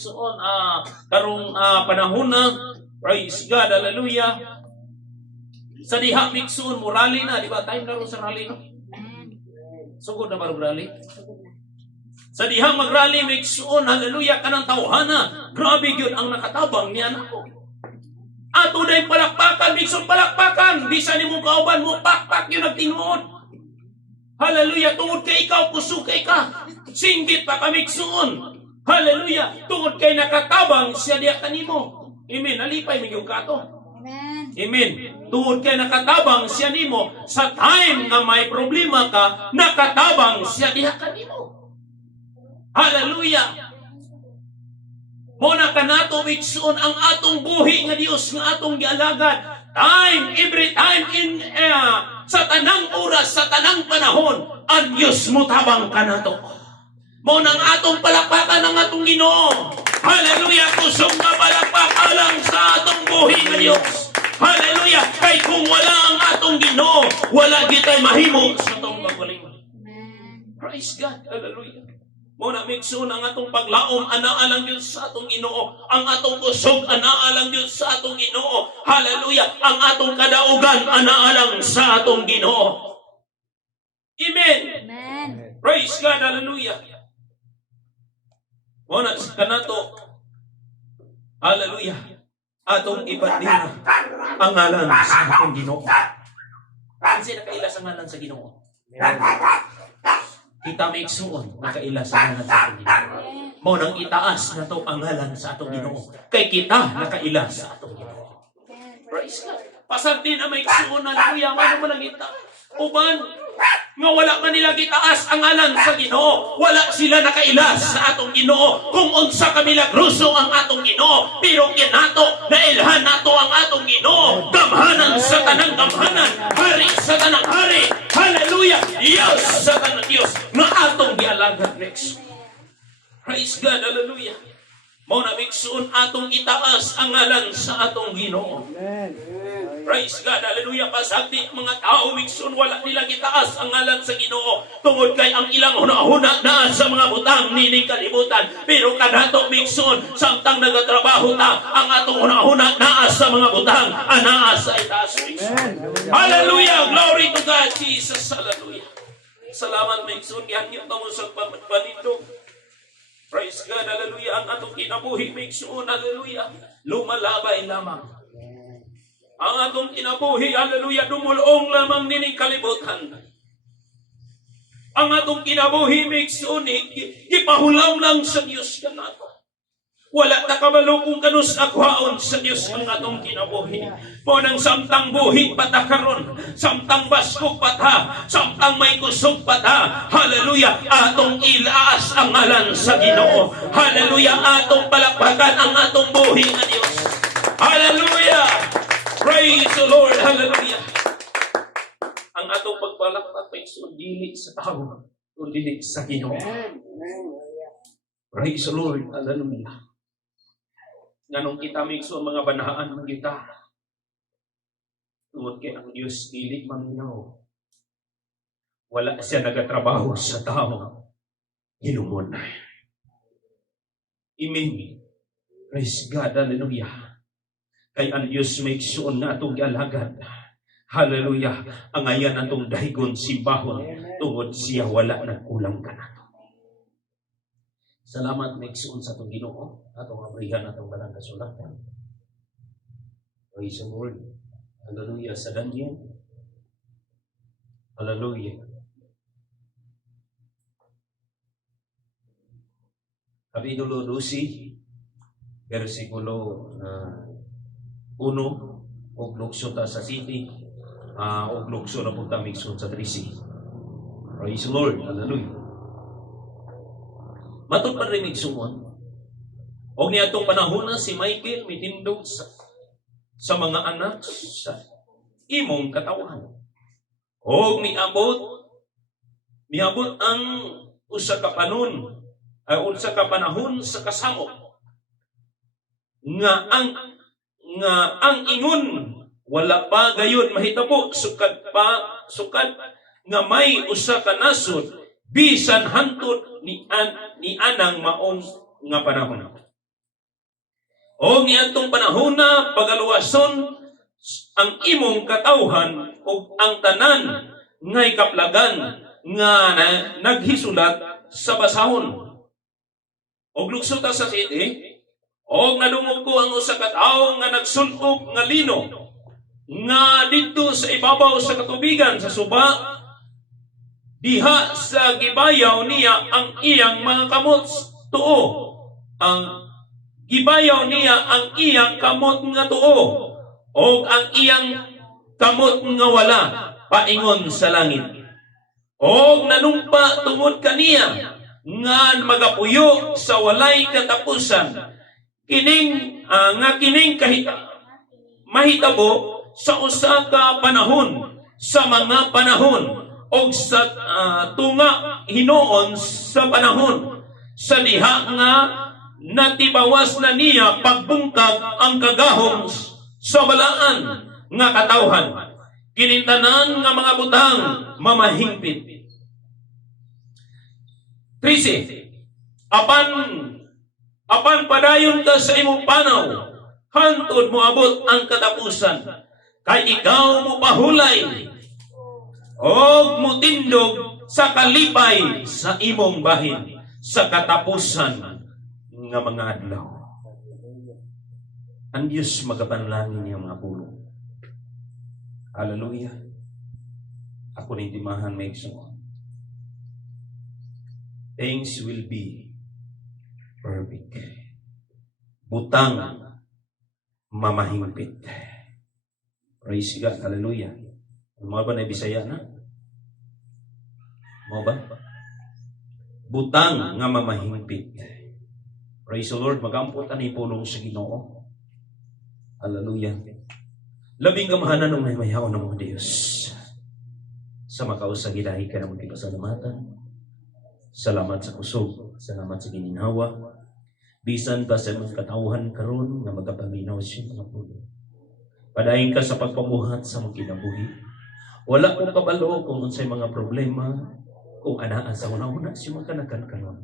Soon, karong panahon na, praise God, hallelujah. Sa diha miksoon mo rally na, di ba? Time na rin sa rally, no? Sugod na ba rally? Sa diha mag-rally miksoon, hallelujah, kanang tawhana. Grabe yun ang nakatabang niya na ko. Ato na yung palakpakan, miksoon palakpakan. Bisa ni mong kauban mo, pakpak yun nagtinuod. Hallelujah, tungod kay ikaw, puso kay ka. Singgit pa ka miksoon. Hallelujah! Tungod kay nakatabang siya diya kanimo. Amen. Nalipay mi yung kato. Amen. Amen. Tungod kay nakatabang siya nimo sa time nga may problema ka, nakatabang siya diya kanimo. Hallelujah! Muna ka nato miksoon ang atong buhi nga Dios nga atong gialagad. Every time sa tanang oras, sa tanang panahon, ang Dios mo tabang ka nato. Mo nang atong palakpakan ang atong Ginoo. Hallelujah! Kusog nga palakpakan lang sa atong buhi nga Dios. Hallelujah! Kay kung wala ang atong Ginoo, wala gitay mahimo sa atong pagwaling. Praise God! Hallelujah! Mo na miksoon ang atong paglaom anaa lang Dios sa atong Ginoo. Ang atong kusog anaa lang Dios sa atong Ginoo. Hallelujah! Ang atong kadaugan anaa lang sa atong Ginoo. Amen! Amen. Praise God! Hallelujah! Muna kanato, hallelujah, atong ibadira ang ngalan sa atong Ginoo. Kasi nakailas ang ngalan sa Ginoo. Kita miksoon, nakailas ang ngalan sa atong Ginoo. Munang itaas na to ang ngalan sa atong Ginoo. Kay kita nakailas sa atong Ginoo. Praise God. Pasag din na miksoon, hallelujah, ano man ang ita. Uban, nga wala man nila gitaas ang ngalan sa Ginoo. Wala sila nakailas sa atong Ginoo. Kung unsa ka milagroso ang atong Ginoo, pero kinato nailhan nato ang atong Ginoo. Gamhanan sa tanang gamhanan, hari sa tanang hari. Hallelujah! Diyos sa tanang Diyos nga atong gialagad next. Praise God, hallelujah. Mao na miksoon atong itaas ang ngalan sa atong Ginoo. Praise God, hallelujah. Pasagdi mga tao miksoon wala nila gitaas ang ngalan sa Ginoo. Tungod kay ang ilang hunahuna na sa mga butang nining kalibutan. Pero kanato miksoon samtang nagatrabaho ta, ang atong hunahuna na sa mga butang anaa sa itaas miksoon. Hallelujah, glory to God, Jesus, hallelujah. Salamat miksoon gihanyo ta mo sa panindog. Praise God, hallelujah. Ang atong kinabuhi miksoon, hallelujah, lumalabay lamang. Ang atong kinabuhi, hallelujah, dumulong lamang nining kalibutan. Ang atong kinabuhi, miksoon, ipahulaw lang sa Diyos ka nato. Wala ta kabalo kung kanus akwaon sa Diyos ang atong kinabuhi. Po nang samtang buhi pata karon, samtang baskog pata, samtang may kusog pata, hallelujah, atong ilaas ang ngalan sa Ginoo. Hallelujah, atong palakpakan ang atong buhi nga Dios. Hallelujah! Praise the Lord, hallelujah. Ang atong pagpalakpak ay dili sa tao, kundi sa Ginoo. Praise the Lord, hallelujah. Nganong kita mikso mga banahan ng kita. Tungod kay ang Diyos dili maminaw. Wala siya nagatrabaho sa tao. Hinumon. Amen. Praise God, hallelujah. Kay ang Diyos mikso na itong alagad. Hallelujah. Ang ayan atong dahigon simbahon. Tungod siya wala nagkulang ka na. Salamat miksoon sa itong Ginoo. Atong abrihan atong balang kasulatan. Praise the Lord. Hallelujah. Sa Daniel. Hallelujah. Kapitulo 12, versikulo 1, og lukso ta sa city, og lukso na punta miksoon sa 13. Praise the Lord. Hallelujah. Matod pa rin miksoon. Og niadtong panahon na si Michael mitindog sa mga anak sa imong katawan. Og miabot ang usa ka panahon sa kasamo nga ang ingon wala pa gayon mahitabo sukad nga may usa ka nasod bisan hantod ni anang maong nga panahon. O niadtong panahon na pagaluwason ang imong katawhan o ang tanan ngay kaplagan nga naghisulat sa basahon. Og lugsot sa city, og nadungog ko ang usa ka tawo nga nagsulok nga lino nga didto sa ibabaw sa katubigan sa suba, diha sa gibayaw niya ang iyang mga kamot tuo. Ang gibayaw niya ang iyang kamot nga tuo o ang iyang kamot nga wala paingon sa langit. O nanumpa tungod kaniya nga magapuyo sa walay katapusan. Kining mahitabo sa usa ka panahon, sa mga panahon o sa tunga hinoon sa panahon, sa diha nga natibawas na niya pagbungkag ang kagahom sa balaan nga katawhan. Kinintanan nga mga butang mamahingpit. 13. Apan padayon ka sa imong panaw, hantod mo abot ang katapusan. Kay ikaw mo pahulay, og mo tindog sa kalipay sa imong bahin, sa katapusan nga mga adlaw. Ang Diyos magapanlangin niya mga pulong. Hallelujah. Ako na intimahan may iksuon. Things will be perfect. Butang mamahingpit. Praise God. Hallelujah. Ano ba na Bisaya na? Mo ba? Butang nga mamahingpit. Praise the Lord. Magampot ani pulong sa Ginoo. Hallelujah. Labing gamahanan ng may mayaw ng mga Diyos. Sa makausag ilahi ka na magkipasalamatan. Salamat sa kusog. Salamat sa gininhawa. Bisan pa sa mga katawhan karon nga magapaminaw siya mga pulo. Padayon ka sa pagpabuhat sa mga kinabuhi. Wala kong kabalo kung unsay mga problema, kung anaan sa una-una siya makanakan karon.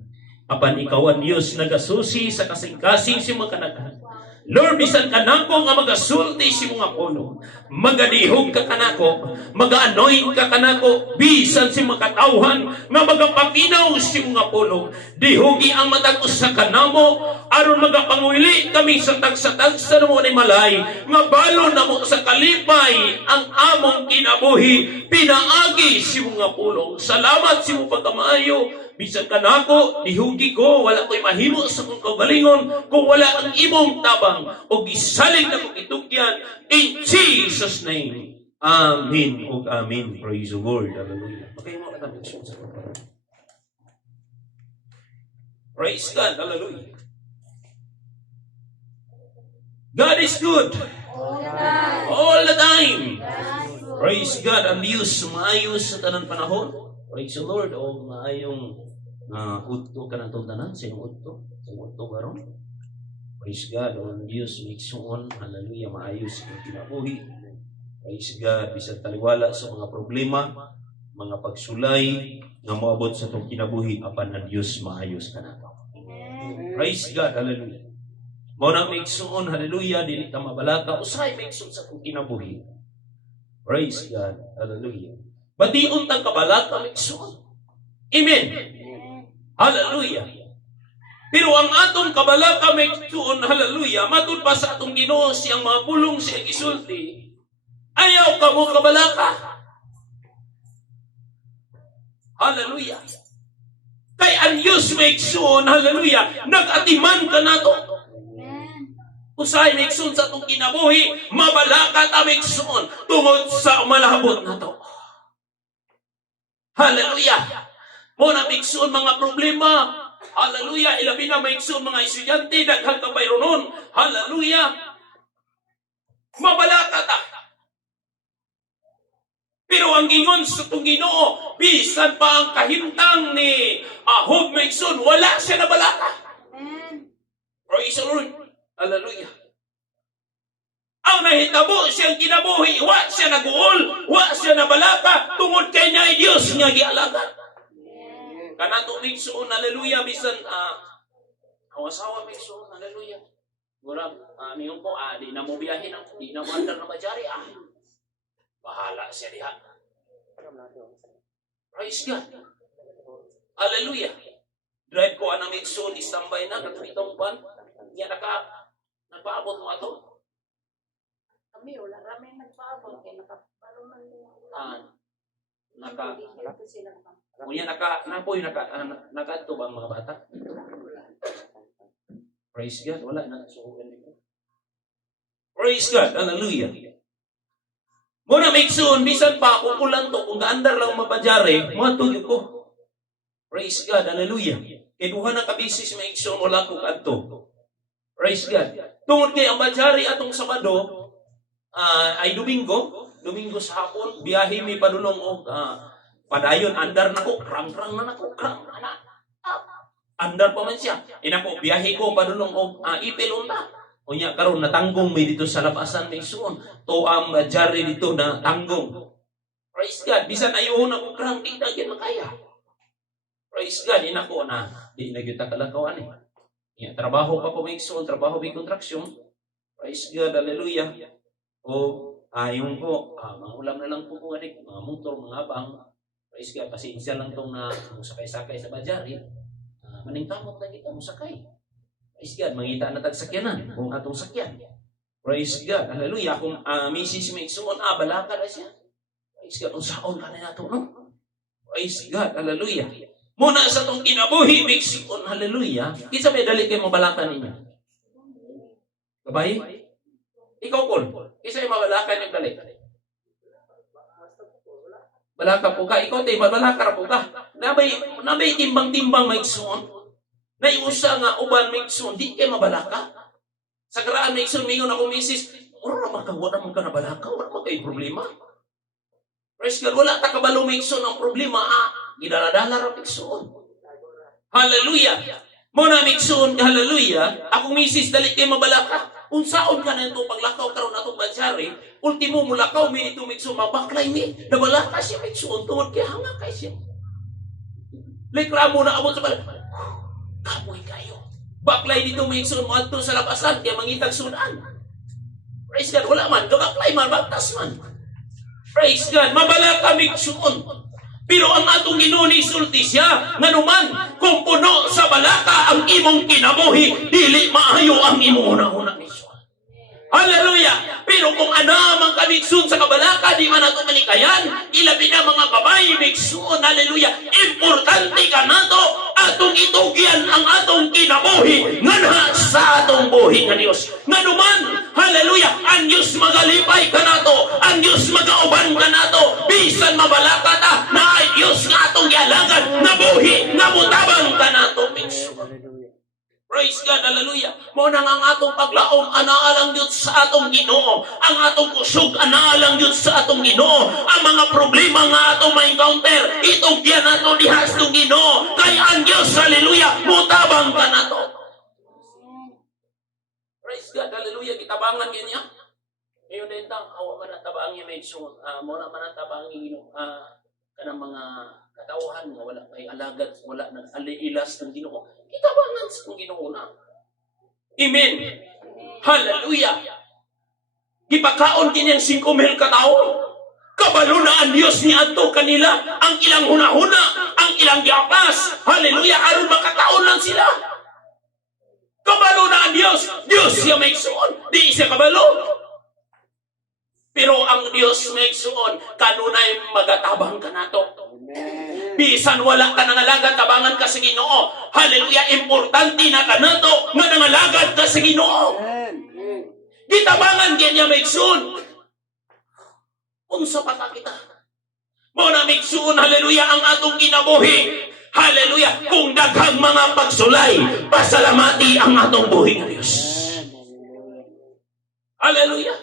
Apan ikaw ang Diyos nagasusi sa kasing-kasing siya makanakan. Lord, bisan kanako nga magasulti si mga puno, magadihog ka kanako, mag-anoint ka kanako, bisan si makatawhan, nga magapakinaw si mga puno, dihugi ang matag sa kanamo, aron magapanguli kami sa tagsa-tagsa na mo ni malay, nga balo na mo sa kalipay, ang among kinabuhi, pinaagi si mga puno. Salamat si mo pagkamaayo, bisan kanako, dihugi ko, wala ko'y mahimo sa kong kaugalingon, kung wala ang imong tabang, o gisalig na kong itugyan, in Jesus' name. Amen o amen. Praise the Lord. Hallelujah. Magayon mo natin sa praise God. Hallelujah. God is good. All the time. Praise God. Ang Diyos sumayos sa tanang panahon. Praise the Lord. O maayong utto ka ng tundanan. Sinong utto? Sinong utto karon? Praise God. O ang Diyos miksuon. Hallelujah. Maayos ang kinabuhi. Praise God. Bisang taliwala sa mga problema, mga pagsulay, nga moabot sa itong kinabuhi, apan na Diyos maayos ka na. Praise God. Hallelujah. Mao nang miksuon. Hallelujah. Dili ka mabalaka. Usay miksuon sa itong kinabuhi. Praise God. Hallelujah. Batiun tang kabalaka miksuon. Amen. Hallelujah. Pero ang atong kabalaka miksuon, hallelujah, matud pa sa atong Ginoo siyang mga pulong siya gisulti. Ayaw ka mo kabalaka. Hallelujah. Kay ang Diyos miksuon, hallelujah, nag-atiman ka na to. Usay miksuon sa itong kinabuhi, mabalaka ta miksuon tungod sa malabot na to. Hallelujah. Muna miksuon mga problema. Hallelujah. Ilabi na miksuon mga estudyante, daghang kabayronon. Hallelujah. Mabalaka ta. Pero ang gingon sa itong Ginoo, bisan pa ang kahintang ni Ahob miksuon, wala siya na balaka. Praise the Lord. Hallelujah. Ang nahitabo siyang kinabuhi, wa siya naguol, wa siya nabalaka, tungod kay niya ay Diyos nga gialaga. Kanato miksuon, hallelujah, bisan awasawa miksuon, hallelujah. Mura, niyo po, di na mo biyahin, di na mo andar na bajari, bahala siya diha. Praise God. Hallelujah. Drive ko ang Mitsun, istambay na, katulitong pan, niya nagpaabot mo ato. Kami, wala rami nagpaabot, kaya nakapalo man din. Nakato ba ang mga bata? Praise God. Wala na nasuhugan dito. Praise God. Hallelujah. Muna Mitsun, bisan pa kung kulang to, kung gaandar lang mapajari, matuyo ko. Praise God. Hallelujah. Kaya duha na kabisis Mitsun, wala ko kanto. Praise God. Tungod kay ang bajari atong Sabado, ay Domingo sa hapon, biyahe mi padulong og padayon, andar na ko, krang-krang na nako, krang na. Andar pa man siya. Inako, biyahe ko padulong og ipil unta. Unya karon natanggong mi dito sa labasan ni Suon. To ang jari dito na tanggong. Praise God. Bisan ayo na ko krang di na gyud makaya. Praise God. Inako na di na gyud ta kalakawan eh. Ya, trabaho pa ko mi Suon, trabaho mi kontraksyon. Praise God. Hallelujah. O yung po, mangulam na lang po kung adik, mga motor, mga abang. Praise God, pasensya lang itong sakay-sakay sa bajari. Maningkamot na kita, musakay. Praise God, mangita na tagsakyanan kung atong sakyan. Praise God, hallelujah. Kung Mrs. Mitsun, balaka na siya. Praise God, kung saon ka na nato, no? Praise God, hallelujah. Muna sa itong kinabuhi, Mitsun, hallelujah. Kisa may dali kayo mabalaka ninyo. Kabay? Ikaw, Paul. Isa yung mabalaka niyong dali. Balaka po ka. Ikaw, tayo, mabalaka po ka. Nabay timbang-timbang Mitsun. Naiusa nga uban Mitsun, di kayo mabalaka. Sa karaan Mitsun, mingon ako misis, wala naman ka na balaka, wala naman kayo problema. Praise God, wala ta kabalo Mitsun ang problema, gidaladala ra Mitsun. Hallelujah. Muna Mitsun, hallelujah. Akong misis, dali kayo mabalaka. Unsaon ka na ito paglakaw karon atong bajari, ultimo mulakaw mi ito Mitsun, mabaklay ni, nabalaka siya Mitsun, tungod kaya hanga kay siya. Likramo na abot sa balak. Kapoy kayo. Baklay dito Mitsun, mo ato sa labasan, kaya mangitag sudan. Praise God, wala man, gabaklay man, bagtas man. Praise God, mabalaka Mitsun. Pero ang atong Ginoo ni sulti siya, nganuman, kung puno sa balaka ang imong kinabuhi, dili maayo ang imong una-una Mitsun. Hallelujah! Pero kung anamang ka Mitsun sa kabalaka, di man nato manikayan, ilabi na mga babae Mitsun, hallelujah! Importante ka nato, atong itugyan ang atong kinabuhi, nganha sa atong buhi nga Dios. Nganuman, hallelujah! Ang Diyos magalipay ka nato, ang Diyos magauban ka nato, bisan mabalaka ta, na ay Diyos nga atong gialagan, na buhi, na mutabang ka nato Mitsun. Praise God, hallelujah. Mo nang ang atong paglaom, anaalang Diyos sa atong Ginoo. Ang atong kusog, anaalang Diyos sa atong Ginoo. Ang mga problema nga atong ma-encounter, itugyan nato dihas ng Ginoo. Kay ang Diyos, hallelujah, mutabang ka nato. Praise God, hallelujah, kitabangan niya. Ngayon din tang, awa man natabang niya Mitsun. Mo na man natabang Ginoo. Kanang mga katauhan nga wala kay alagad, wala nang aliilas ng Ginoo. Kitabangan sa Ginoo na. Amen. Hallelujah. Gipakaon kini ang 5,000 katawo. Kabalo na ang Dios ni adto kanila ang ilang hunahuna, ang ilang giapas. Hallelujah, aron makataon lang sila. Kabalo na ang Dios. Dios siya may suon, di siya kabalo. Pero ang Diyos may suon, kanunay magatabang ka nato. Bisan wala ka nangalagad, tabangan ka sa Ginoo. Hallelujah, importante na ka nato, nga nangalagad ka sa Ginoo. Gitabangan kanya may suon. Unsa pa ka kita? Mo na may suon, hallelujah, ang atong kinabuhi. Hallelujah, kung daghang mga pagsulay, pasalamati ang atong buhi ng Diyos. Hallelujah.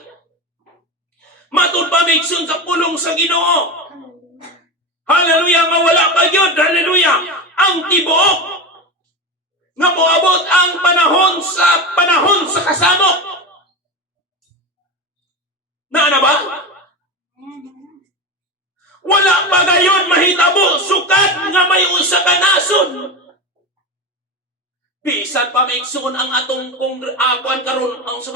Matod pa Mitsun sa pulong sa Ginoo. Hallelujah, nga wala pa yun. Hallelujah. Ang tibuok nga moabot ang panahon sa kasamok. Na ba? Wala pa gayon mahitabo sukat nga may usa ka nason. Bisan pa maigsoon ang atong kuan karon ang sa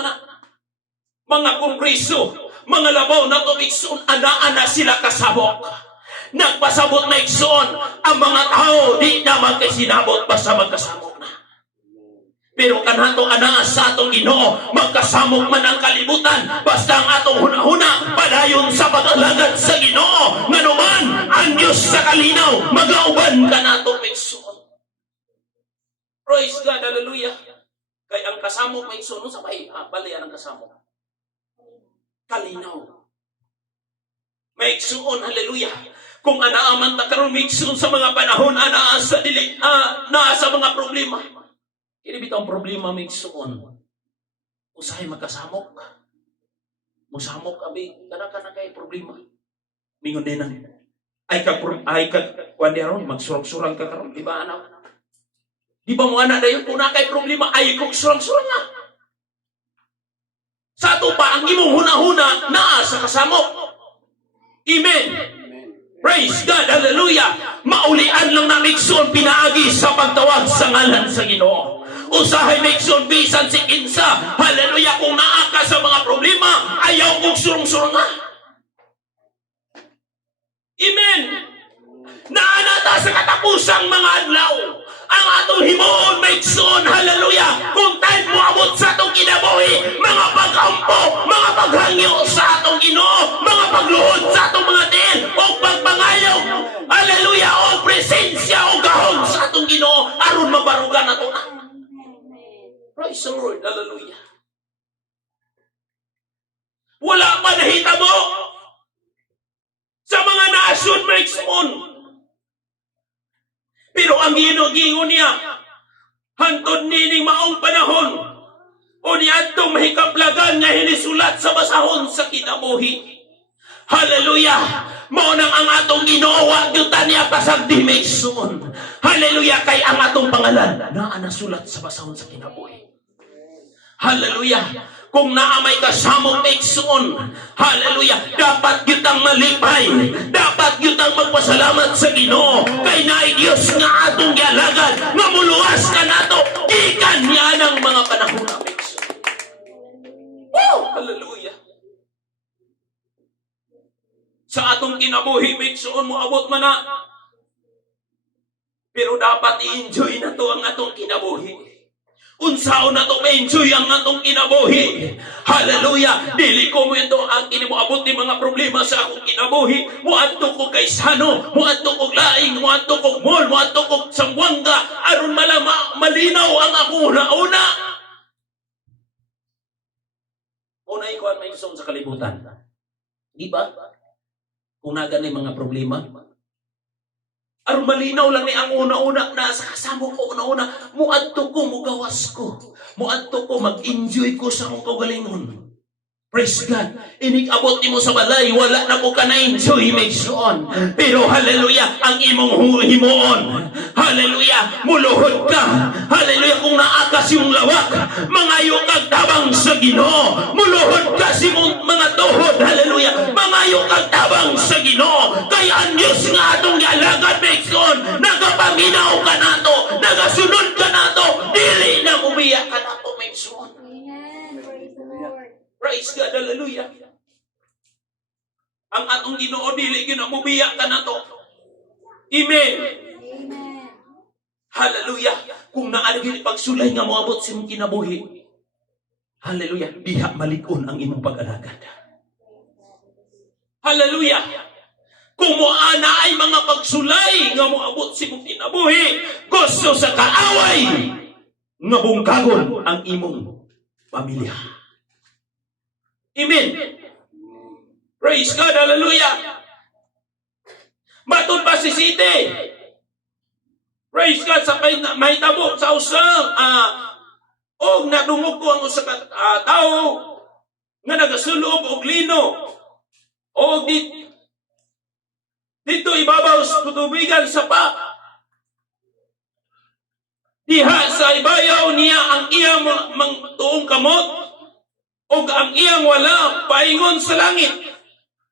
mga kongreso, mga labaw na tumigsoon, ana-ana sila kasabok. Nagpasabot maigsoon ang mga tao, di na magkasinabot basta magkasamok na. Pero kanato ana sa atong Ginoo, magkasamok man ang kalibutan, basta ang atong hunahuna padayon sa pag-alagad sa Ginoo. Nganuman ang Dios sa kalinaw, magauban kanato maigsoon. Praise God, hallelujah. Kay ang kasamok maigsoon sa balayan ang kasamok. Kalinaw. Maigsoon, hallelujah. Kung anaaman ta karon maigsoon sa mga panahon anaa sa naa sa mga problema. Kini bitaw ang problema maigsoon. Usahay magkasamok. Musamok abi kana kay problema. Mingon din ay kag kundi aron magsurang-surang ka karon iba anak. Di ba mo anak dayon kung na kay problema ay kog surang-surang nga. Sa ato pa, ang imong huna-huna naa sa kasamok. Amen. Praise God. Hallelujah. Maulian lang na migsoon pinaagi sa pagtawag sa ngalan sa Ginoo. Usahay migsoon bisan si kinsa. Hallelujah. Kung naa ka sa mga problema, ayaw kong surong-surong nga. Amen. Naanata sa katapusang mga adlaw. Ang atong himuon maigsoon, hallelujah, kung tayo muabot sa atong kinabuhi, mga pagkampo, mga paghangyo sa atong Ginoo, mga pagluhod sa atong mga tiil, o pagpangayaw, hallelujah, o presensya, o gahong sa atong Ginoo, aron mabarugan nato na. Praise the Lord, hallelujah. Wala pa nahitabo sa mga nasyon maigsoon. Pero ang ginoo niya, hantod nining maong panahon, o niadtong mahikaplagan nga hinisulat sa basahon sa kinabuhi. Hallelujah! Mao nang ang atong Ginoo wa gyud niya pasagdi maigsoon. Hallelujah! Kay ang atong pangalan naa nasulat sa basahon sa kinabuhi. Hallelujah! Kung naamay kasamok maigsoon, hallelujah, dapat kitang malipay, dapat kitang magpasalamat sa Ginoo, kay naay Dios nga atong gialagad, nga muluwas ka nato, ikan niya ng mga panahon na maigsoon. Oh, hallelujah. Sa atong kinabuhi maigsoon mo abot man na, pero dapat i-enjoy na to ang atong kinabuhi. Unsaon na to ma-enjoy ang atong kinabuhi. Hallelujah. Dili ko mo ito ang inimuabot ni mga problema sa akong kinabuhi. Muadto ko kay Sano, muadto ko laing, muadto ko mall, muadto ko Sambuanga, aron malinaw ang akong una-una. Unay ko ang maigsoon sa kalibutan. Di ba? Kung naganay mga problema, aron malinaw lang ni ang una-una na sa kasama ko una-una, muadto ko, mugawas ko. Muadto ko, mag-enjoy ko sa akong kaugalingon. Praise God. Inig-abot mo sa balay, wala na ko ka na-enjoy, maigsoon. Pero hallelujah, ang imong himuon. Hallelujah, muluhod ka. Hallelujah, kung naakas yung lawak, mangayo kag tabang sa Ginoo. Muluhod ka si mong mga tuhod. Hallelujah, mangayo kag tabang sa Ginoo. Kay ang Diyos nga atong gialagad, maigsoon. Nagapaminaw ka nato, nagasunod ka nato, dili na umiyak ka nato, maigsoon. Praise God, hallelujah. Ang atong Ginoo dili ginamubiya ka na to. Amen. Amen. Hallelujah. Kung naalagin pagsulay nga moabot sa imong kinabuhi, hallelujah, diha malikon ang imong pag-alagad. Hallelujah. Kung moana ay mga pagsulay nga moabot sa imong kinabuhi, gusto sa kaaway nga bungkagon ang imong pamilya. Amen. Praise God. Hallelujah. Matun pa si Siti. Praise God. Sa may tabo sa usang o nadungog ko ang usang tao nga nagasulob og lino o dito ibabaw sa tutubigan sa pa. Diha sa ibayaw niya ang iyang tuong kamot o ang iyang wala paingon sa langit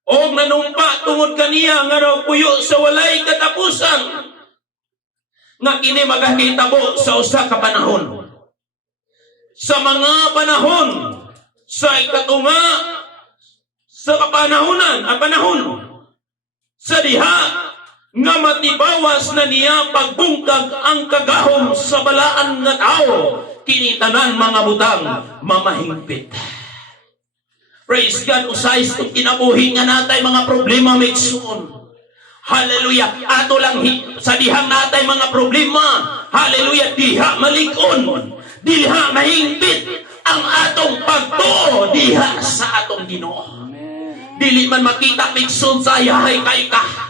o nanumpa tungod kaniya nga raw puyo sa walay katapusan. nga kini magakitabo sa usa ka panahon. Sa mga panahon sa ikatunga sa kapanahonan, ang panahon sa diha nga matibawas na niya pagbungkag ang kagahom sa balaan nga tao, kini tanan mga butang mamahingpit. Praise God, usay sa kinabuhi nga natay mga problema migsuon. Hallelujah. Ato lang sa dihang natay mga problema. Hallelujah. Diha malikon. Diha mahingpit ang atong pagtuo diha sa atong Ginoo. Dili man makita migsun sa yahay kay ka.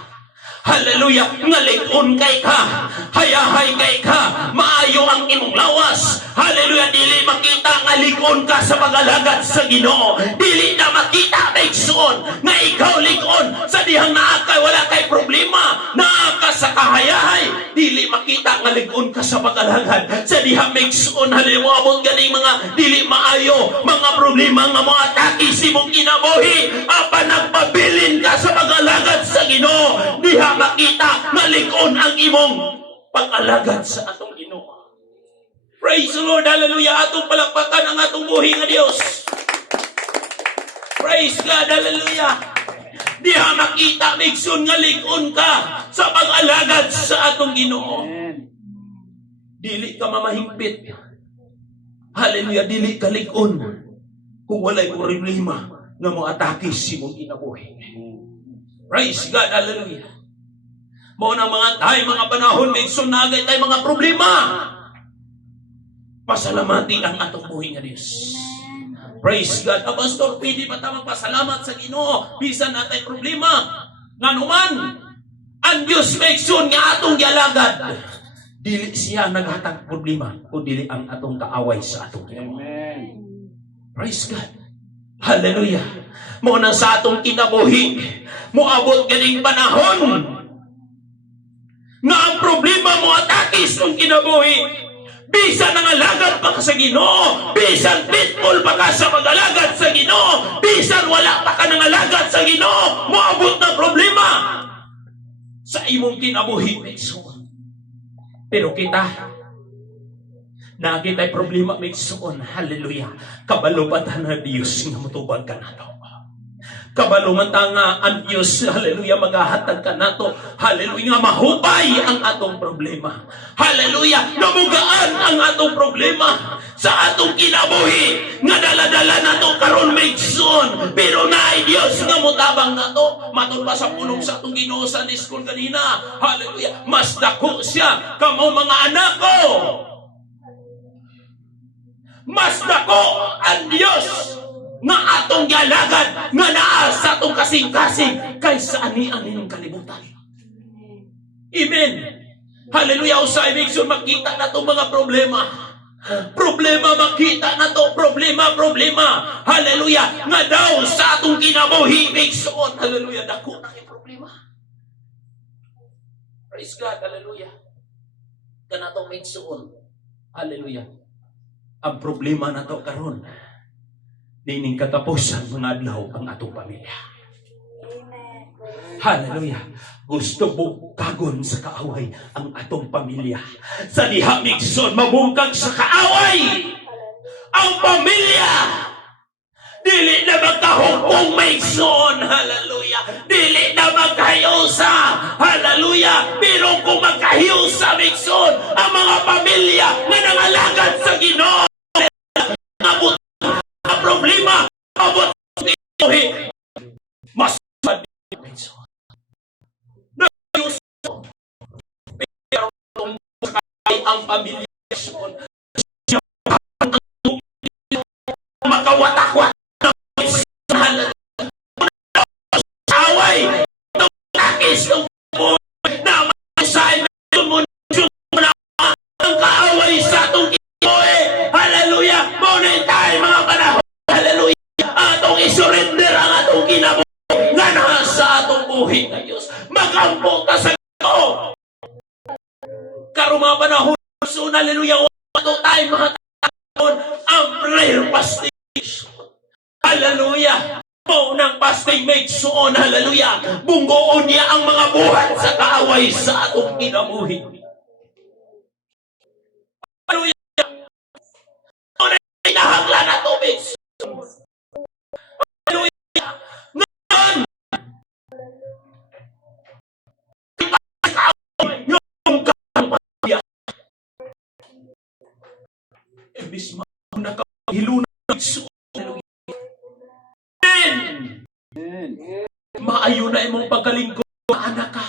Hallelujah. Ngalikon kay ka. Hayahay kay ka. Maayo ang imong lawas. Hallelujah. Dili makita nga likon ka sa pag-alagad sa Ginoo. Dili na makita migsun nga ikaw likon sa dihang naa kay wala kay problema. Naa ka sa kahayahay. Dili makita nga likon ka sa pag-alagad sa dihang migsun. Hallelujah. Amon ganing mga dili maayo mga problema nga mga atake si mong kinabuhi. Apa nagpabilin ka sa pag-alagad sa Ginoo. Diha makita nga likon ang imong pag-alagad sa atong Ginoo. Praise the Lord, hallelujah. Atong palakpakan ang atong buhi nga Dios. Praise God, hallelujah. Diha makita migsun nga likon ka sa pag-alagad sa atong Ginoo. Dili ka mamahingpit. Hallelujah, dili ka likon kung walay problema nga mo atake si mong kinabuhi. Praise God, hallelujah. Mao na mga mga panahon may sunagay tay mga problema. Pasalamati ang atong buhi nga Dios. Praise God. Pastor, pwede ba ta magpasalamat sa Ginoo bisan natay problema? Nganuman, ang Dios may sun nga atong gialagad. Dili siya naghatag problema kundi ang atong kaaway sa atong Ginoo. Praise God. Hallelujah. Mao na sa atong kinabuhi, moabot ganing panahon nga ang problema mo atake sa kinabuhi. Bisan nangalagad pa ka sa Ginoo, bisan pitful pa ka sa pag-alagad sa Ginoo, bisan wala pa ka nangalagad sa Ginoo, moabot na problema sa imong kinabuhi. Pero kita nakita'y problema migsuon. Hallelujah. Kabalubatan na Diyos nga mutubag ka nato. Kabalumatan nga ang Diyos, hallelujah, maghahatag ka nato. Hallelujah, nga mahubay ang atong problema. Hallelujah, namugaan ang atong problema sa atong kinabuhi. Nga dala-dala nato karon migsuon. Pero naay Diyos nga mutabang nato. Matod pa sa punong sa atong Ginoo sa school kanina. Hallelujah, mas dako siya kamo mga anak ko. Mas dako ang Diyos nga atong gialagad nga naa sa atong kasing-kasing kaysa ani-ani ng kalibutan. Amen. Hallelujah. Usay migsun makita na itong mga problema. Problema makita na to. Problema. Hallelujah. Nga daw sa atong kinabuhi migsun. Hallelujah. Dako na yung problema. Praise God. Hallelujah. Kanatong migsun. Hallelujah. Ang problema na to karon dining katapusan mga adlaw ang atong pamilya. Hallelujah. Gusto bungkagon sa kaaway ang atong pamilya. Sa diha migsun mabungkag sa kaaway ang pamilya. Dili na magkahukong migsun. Hallelujah. Dili na magkahiusa. Hallelujah. Pero kung magkahiusa migsun ang mga pamilya na nangalagad sa Ginoo, problema abot itohi mas ang pamilya makawatak-wat away takis na masay ang kaaway sa itong hallelujah muna tayo mga panahon. Atong isurrender ang atong kinabuhi nga nasa atong buhi na Diyos. Magampo ka sa ito. Karong mga panahon, so hallelujah, wato tayo mga taon ang prayer fasting. Hallelujah. Po ng fasting make suon, hallelujah. Bunggoon niya ang mga buhat sa kaaway sa atong kinabuhi. hiluna. Amen. Maayo na imong pagkalingkod, anak ka.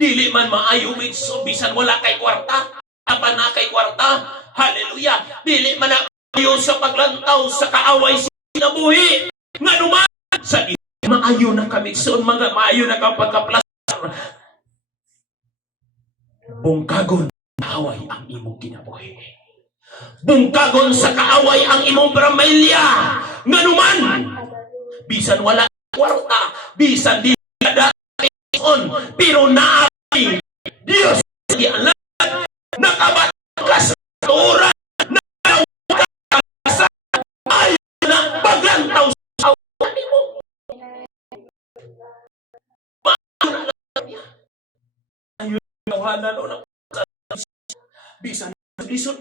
Dili man maayo mitso, bisan wala kay kwarta. Apa na kay kwarta. Hallelujah. Dili man maayo sa paglantaw sa kaaway sa kinabuhi. Nga naman, sa maayo na kami soon, mga maayo na kapagkaplastar. Bungkagon kaaway ang imong kinabuhi. Bungkagon sa kaaway ang imong pamilya. Nga naman, bisan wala kwarta, bisan di ada on, pero naay Diyos di alam, nakabatas oras, nakawasa, ay na paglantaw sa awan mo. Ayun, nawanan o ng bisan lisod,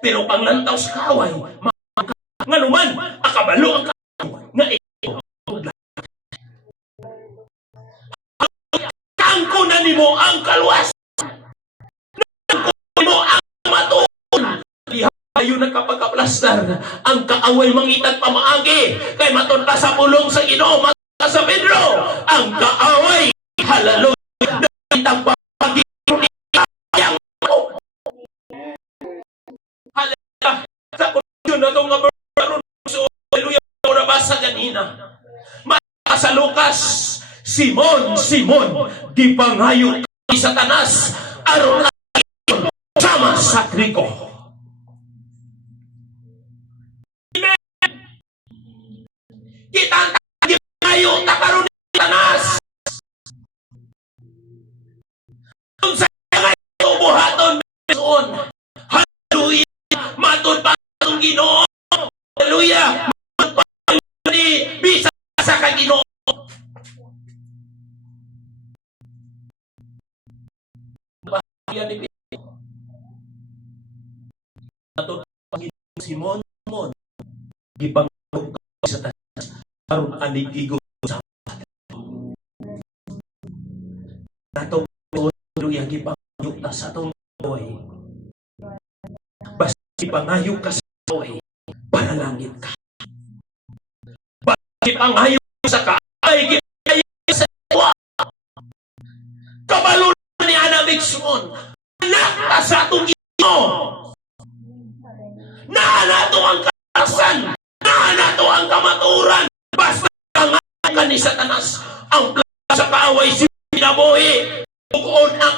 pero panglantaw sa kaaway, nga naman, akabalo ang kaaway, nga angko na nimo ang kalwas. Angko nimo ang matuon. Dihayo na kapagkaplastar ang kaaway mangitag pamaagi. Kay maton pa sa pulong sa Ginoo, mata sa Pedro. Ang kaaway, hallelujah, itang pamaagi. Hallelujah. Sa kunyo na itong nga baron. Hallelujah. Nabasa ganina. Mata sa Lucas, Simon, gipangayo ni Satanas aron sama sa trigo. Amen. Kita gipangayo ta karon ni Satanas. Kung sa ngayon buhaton meron. Hallelujah. Matod pa ang Ginoo. Hallelujah. Matod pa ni bisa sa Ginoo. Yan ni Ato Simon gipangog sa taas aron ani gigo sa nato luya gipangog ta sa atong buhay. Basta ipangayog ka sa buhay para langit ka. Basta ipangayog sa kaay gipangayog sa buhay. Kabalo ni Ana Bigson, nakta sa atong Ginoo. Naanato ang karasan, naanato ang kamaturan. Basta nga ni Satanas ang plano sa kaaway si pinabuhi. Bukod ang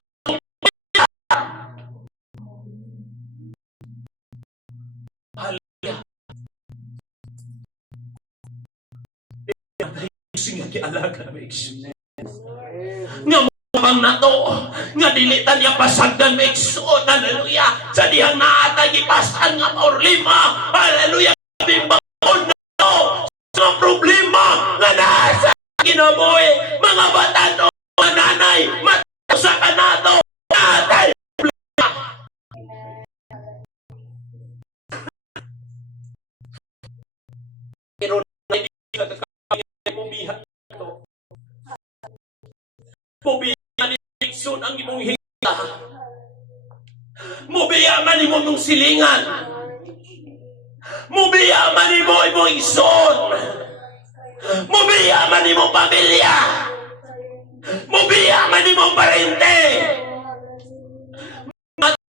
hallelujah. Sing gialaga na Bigson. Nga pang nato, nga dilitan niya pasagdan Bigson, hallelujah, sa dihang naatay gipasan nga problema, hallelujah, bimbangon na to, sa problema, nga nasa kinabuhi, mga batan o mga nanay, matusa ka na to, naatay problema. Pero hindi ka kakaya pumihan ito. Pumihan Bigson ang imong hingga. Mubiya man imo mong silingan. Mubiya man imo imong ison. Mubiya man imo pamilya. Mubiya man imo parente.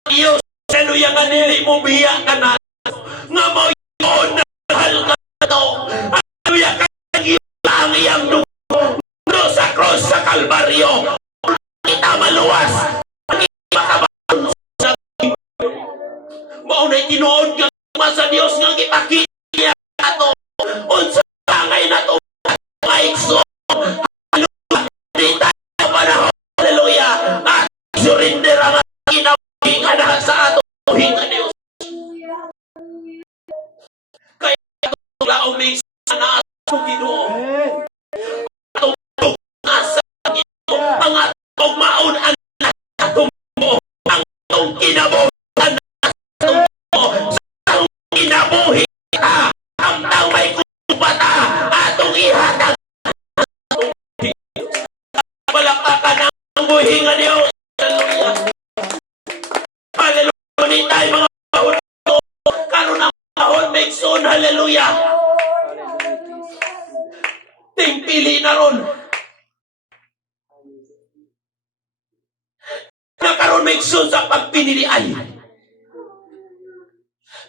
Diyos, hallelujah, nga nili mubiya ka na. Nga mo yun na mahal ka na to. Hallelujah, kagila ang iyang dugo sa cross sa Kalbaryo. Kita maluwas makabang sa maunay tinuod ka sa Diyos nga ipakita nato unsa tangay nato maikso. Hallelujah, di tayo panahon, hallelujah, at surrender ang kinabuhi na sa ato hinga Diyos. Kaya itong laong may sana atong Ginoo, atong asa Ginoo, ang atong maun ang atong buo, ang atong kinabuhi ang atong buo, sa atong kinabuhi ka, hamtang may kupata, atong ihatag palakpakan ang buhi nga Diyos. Hallelujah. Hallelujah. Ni tayo mga bahon karon ang bahon Megson, hallelujah. Ting pili na ron. Nakaroon Megson sa pagpinilian.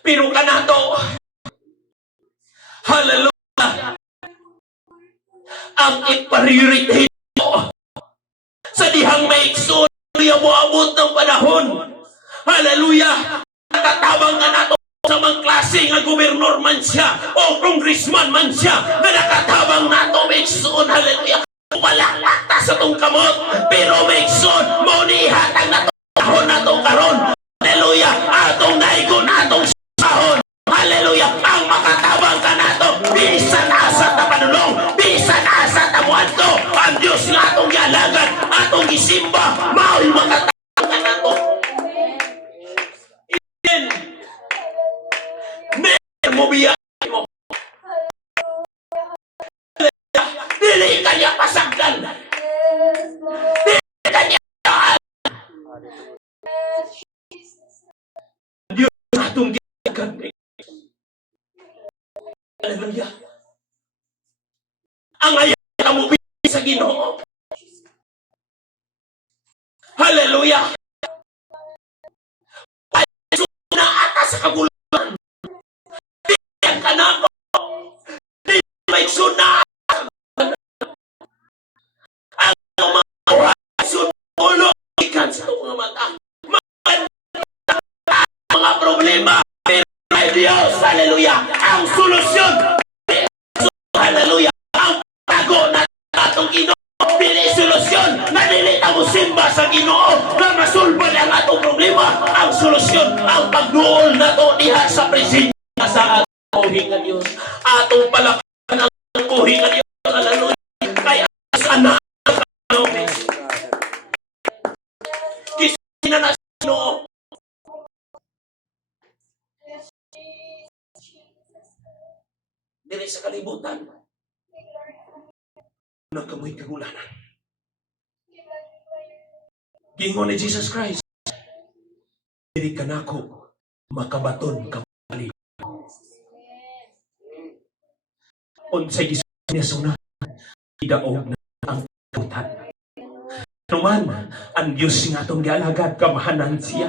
Pero kanato, hallelujah, ang ipriority mo sa dihang Megson, hallelujah, moabot ng panahon. Hallelujah, nakatabang ka nato sa mga klase nga gobernor man siya o congressman man siya na nakatabang nato Megson, hallelujah. Walakta sa tong kamot, pero Megson, maunihatang nato kahon nato karon. Hallelujah, atong naigon atong sahon. Hallelujah, ang makatabang ka nato, bisan asa ta panulong, bisan asa ta muadto, ang Dios nga atong gialagan, atong gisimba, mao'y makatabang ka nato. Amen. Never mo biya mo. Dili kanya pasagdan. Dili kanya daan. Dios atong gialagan. Hallelujah. Ang ayaw na mo sa Ginoo. Hallelujah. Ay, na ata sa kaguluhan. Diyan ka na ako. Di may suna. Ang mga oras ulo. Ikan sa mga mata. Mga problema. Pero ay Diyos. Hallelujah. Ang solusyon. Hallelujah. Ang tago na atong Ginoo. Pili solusyon na nilita mo simba sa Ginoo na masulban ang atong problema. Ang solusyon, ang pagduol na to diha sa presensya sa atong nga Diyos. Atong palakan ang kuhi nga Diyos. Hallelujah. Kaya sana kisina na Ginoo. Dili sa kalibutan na kamoy kagulanan. Gingon ni Jesus Christ, dili ka nako makabaton ka bali. Unsay gisuna niya suna, idaog na ang kalibutan. Naman, ang Diyos nga atong gialagad, kamahanan siya.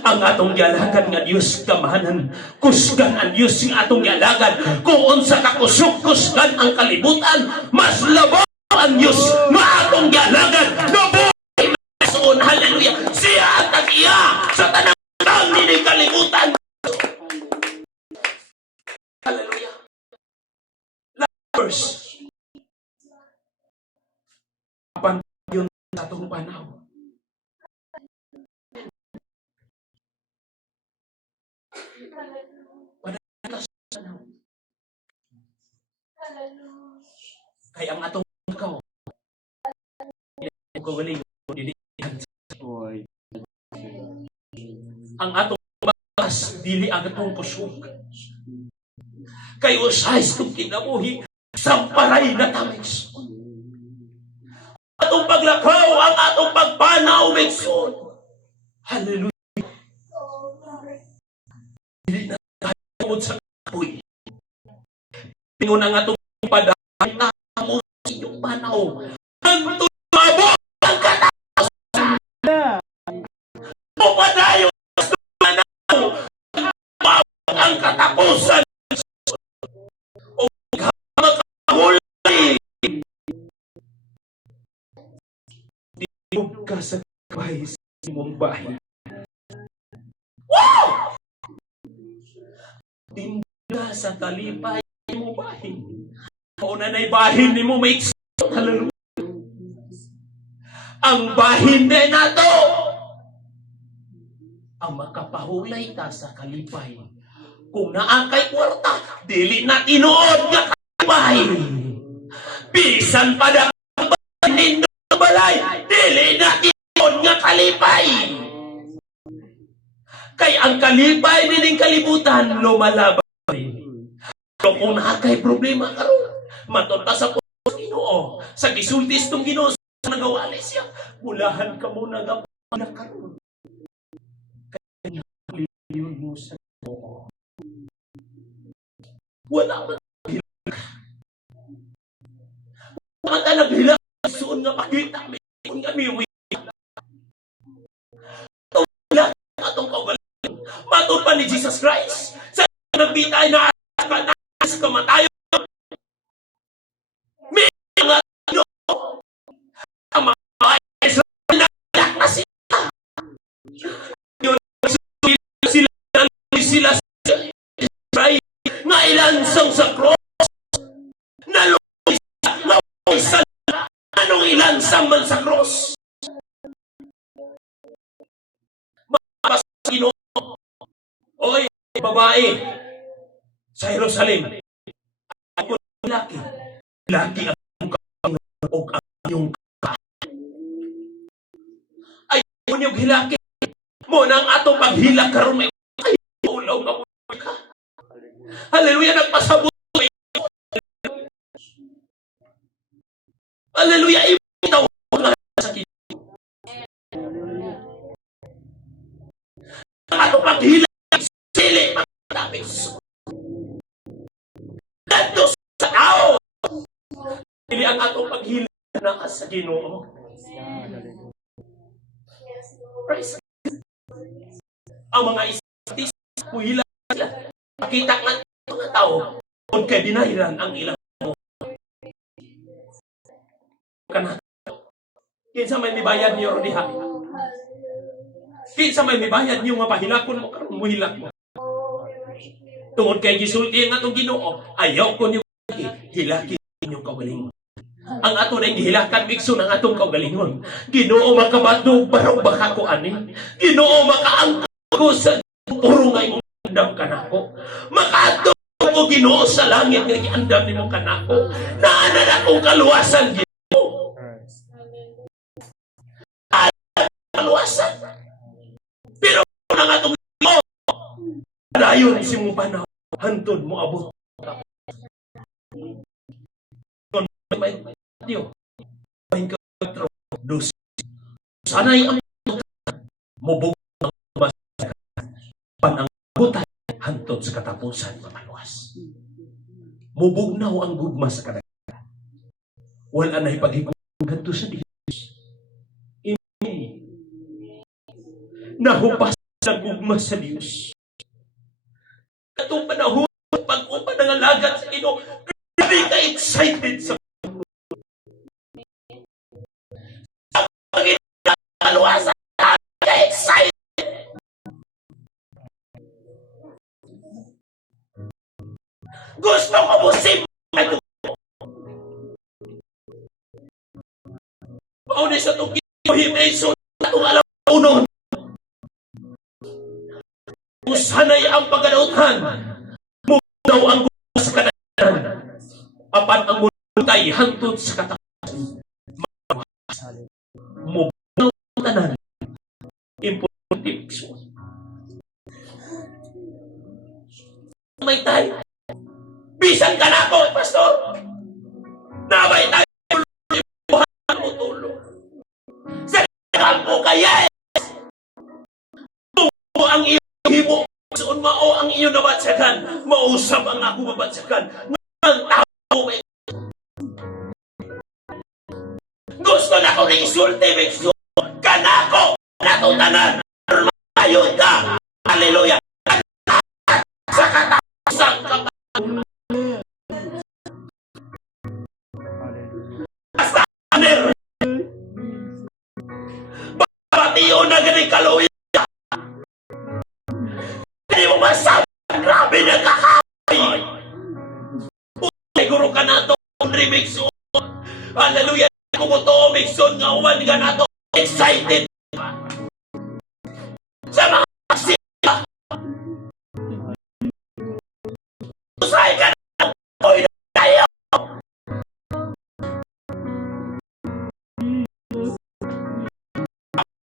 Ang atong gialagad nga Diyos, kamahanan. Kusgan ang Diyos nga atong gialagad. Kung unsa ka kusog-kusgan ang kalibutan, mas labaw ang Diyos nga atong gialagad. Nabuhay na soon, hallelujah. Siya ang tagiya sa tanang nining kalibutan. Hallelujah. Last verse. Apan yun sa atong panahon. Kaya ang atong ikaw kagaling ang atong bakas dili ang atong kusog. Kay usay itong kinabuhi samparay na tamis. Atong paglakaw ang atong pagpanaw Megson. Hallelujah. Dili na tayo sa kapoy. Tingon ang atong padahan na mo sa inyong panaw. Ang tumabot ang katapusan. O padayo sa panaw. Ang katapusan. O makahuli. Diog ka sa bahay sa imong bahay. Wow! Tinda sa kalipay mo bahin. O nanay bahin ni mo makes hallelujah. Ang bahin din nato ang makapahulay ta sa kalipay. Kung naakay kwarta, dili na tinuod nga kalipay. Bisan pa na nindo balay, dili na tinuod nga kalipay. Kay ang kalipay nining kalibutan lumalabay. So kung nakakay problema karon, matunta sa Ginoo, sa gisultis tong Ginoo sa nagawali siya, mulahan ka muna nga karon. Kaya yun mo sa Ginoo. Wala man mata naghilang suon nga pakita mi nga miwi wala atong kaugalingon matud pa ni Jesus Christ sa nagbitay na sa kamatayon mi nga ano ang mga Israel na sila yun sila Israel nga ilansang sa cross na isa anong ilansang man sa cross Ginoo. Oy, babae sa Jerusalem. Ako laki. Laki ang o ang iyong ay unyog hilaki. Mo nang ato paghilak karon may ulaw na ka. Hallelujah, nagpasabot. Hallelujah, itaw nga sa ato paghilak sili matapis dito sa tao dili ang ato paghilak na sa Ginoo. Praise ang mga istis puhilak sila makita nga mga tao kung kay dinairan ang ilang mo kana kinsa may mibayad niyo diha. Kinsa may mibayad niyo nga pahilakon mo karon muhilak mo. Tungod kay gisulti nga atong Ginoo, ayaw ko niyo hilaki niyo kaugalingon. Ang ato na gihilakan migsun ang atong kaugalingon. Ginoo makabadog barog baka ko ani. Ginoo makaangko ko sa puro nga imong andam kanako. Makaadto ko Ginoo sa langit nga giandam nimo kanako. Naana na akong kaluwasan Ginoo. Kaluwasan. Pero nang atong Ginoo dayon si mo panahon hantod mo abot. Kon may Diyo. May katro dos. Sanay ang mubog ang mas panangutan hantod sa katapusan mamaluwas. Mubugnaw ang gugma sa kadagatan. Wala na ipaghikom ganto sa Dios. Amen. Nahupas sa gugma sa Dios. Katong panahon pag-upa ng alagat sa Ginoo, hindi ka excited sa kaluwasan. Ka excited. Gusto ko mo simple. Pauna sa itong himneson itong alam unon. Kung sanay ang pagkalautan, mudaw ang gusto sa kadagatan. Apan ang multay hantod sa katapusan. Mudaw ang tanan. Importante. May tayo. Bisan ka na ako, Pastor. Nabay tayo. Buhan mo tulong. Sa kampo kaya buo ang iyong himo. Soon mao ang iyong nabatsakan. Mausap ang ako mabatsakan. Ang tao may gusto na ko na isulti. Kanako natutanan. Ayun ka. Hallelujah. Sa katapusan ka pa. Basta aner. Batiyo na ganing kaluya. Hindi mo masabi. Grabe na kakay. Siguro ka na ito. Remix. Hallelujah. Kumuto mixon nga uman ka na ito. Excited. Sa mga sila. Usay ka na. Oy na tayo.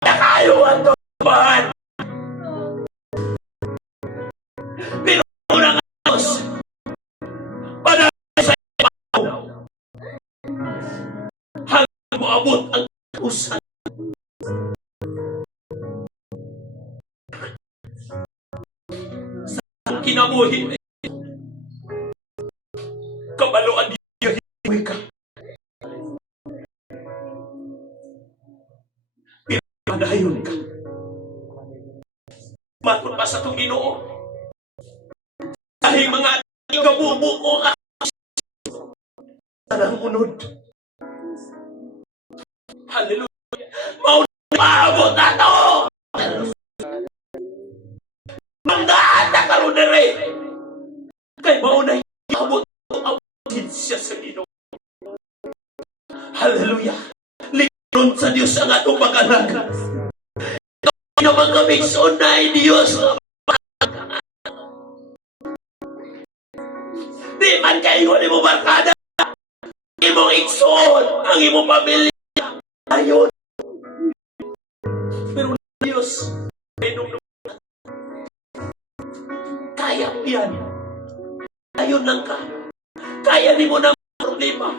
Nakayo ang tubahan. Pero unang anos. Panahon sa ibaw. Hanggang mo abot ang usan. Sa kinabuhi Padayon ka. Matod pa sa itong Ginoo. Dahil mga ikabubuko ka. Tanang unod. Hallelujah. Maabot na ito! Mandaan na karoon na rin! Kaya maunay maabot ang siya sa Ginoo. Hallelujah! Likron sa Diyos ang atong pag-anak. Ito naman kami sunay Diyos. Di man kayo ni mo barkada. Imong ikson ang imong pamilya. Ayun. Pero Diyos, kaya mo yan. Ayun lang ka. Kaya ni mo ng problema.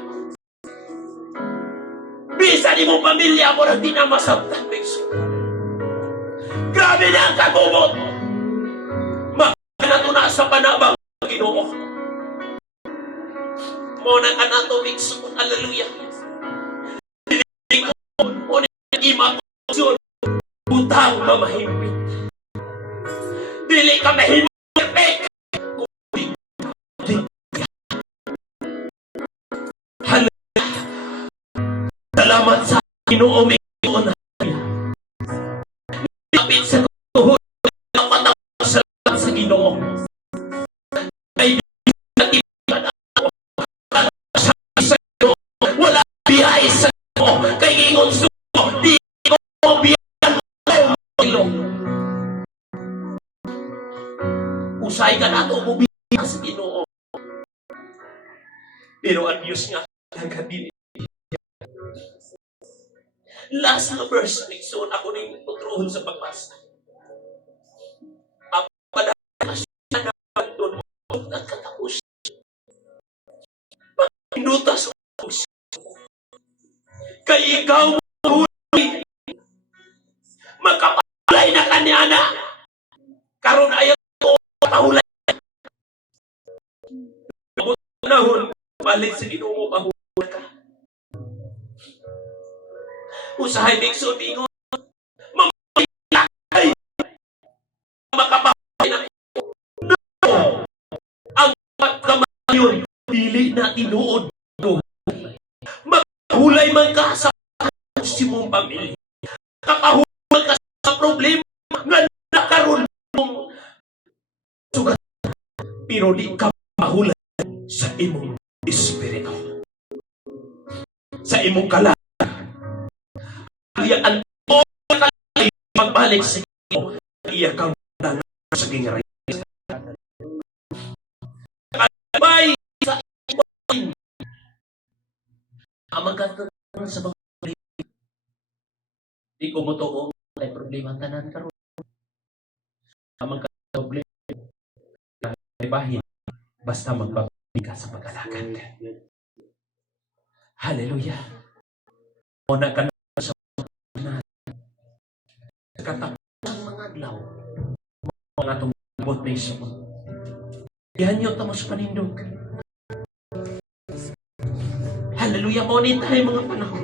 Bisa ni mo pamilya mo na di na masabtan. Grabe na ang kagumot. Magkana to na sa panabang Ginoo. Muna ka na to, Mixon. Hallelujah. Dili ko mo na imakusyon. Butang mamahimpit. Dili ka mahimpit. Hallelujah. Salamat sa Ginoo, Mixon. Lapit sa tuhod. Salamat sa Ginoo. Biyay sa mo, kay ingon sumo, di ko biyan mo. Usay ka na ito, mubiyan sa Ginoo. Pero ang Diyos nga, nagkabili. Last na verse, Nixon, ako na yung tuturuhon sa pagbasa. Ang padala siya na doon, nagkatapos. Pag-inutas mo, kay ikaw huli magkapahulay na kanyana karon ayaw ko pahulay nahon balik sa Ginoo pahulay ka usahay Mixon ingon mamatay makapahulay na ang pagkamayon dili na tinuod hulay man ka sa mong pamilya. Kapahulay ka sa problema nga nakaroon mong sugat. Pero di ka mahulay sa imong espiritu. Sa imong kalan. Kaya ang magbalik sa iyo, iya kang sa gingaray. Kalabay sa imong ang magkakaroon sa mga problema. Di ko mo to may problema tanan karon. Ang magkakaroon problema may bahin basta magbabalik ka sa pag-alakad. Hallelujah. Una ka na sa mga katapos ng mga adlaw. Mga tumbot na isa mo. Yan yung tamo sa panindog. Hallelujah, monit tayo mga panahon.